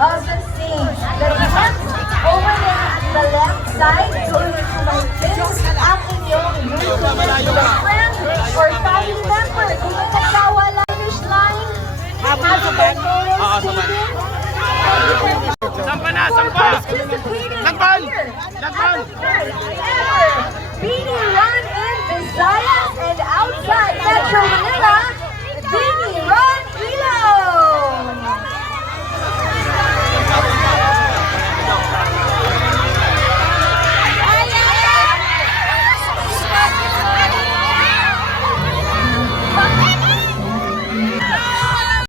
of the scene. The tent over there at the left side, doon ito may pins ang inyong YouTube friend or family member. Kung may nagkawala finish line, have your photos taken. Sampan na, sampan! Lagban! Lagban! Ever beating run in Visayas and outside Metro Manila.